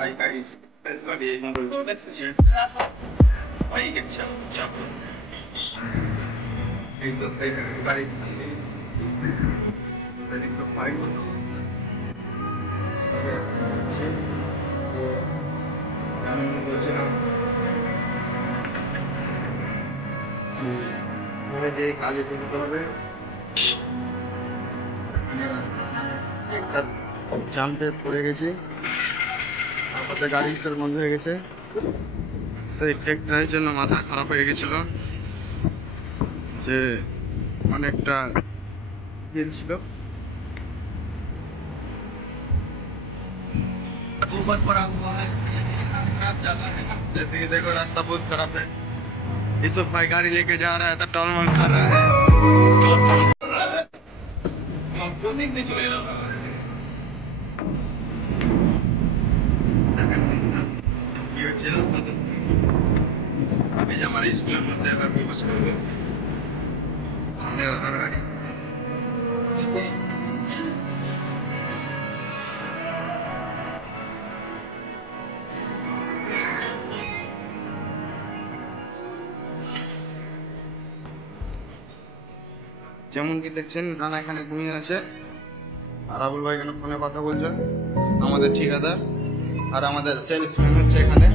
Hi guys, everybody, let's see. Why get jump? In the same everybody. Then it's a fight. আমি বলছিলাম যে কাজে যেতে হবে একটা জাম্পে পড়ে গেছি, তারপরে গাড়ি স্টার্ট বন্ধ হয়ে গেছে। সেই ট্রেকটার জন্য মাথা খারাপ হয়ে গেছিল, যে অনেকটা হিল ছিল। ऊपर पड़ा हुआ है, जैसे कि देखो रास्ता बहुत खराब है। यूसुफ भाई गाड़ी लेके जा रहा है तो टर्न वन कर रहा है, देखने चले रहा है। अभी हमारे स्कूल में अभी उसको सामने आ रहा है। যেমন কি দেখছেন রানা এখানে ঘুমিয়ে আছে, আর আবুল ভাই এখানে ফোনে কথা বলছে। আমাদের ঠিকাদার আর আমাদের সেলসম্যান হচ্ছে এখানে।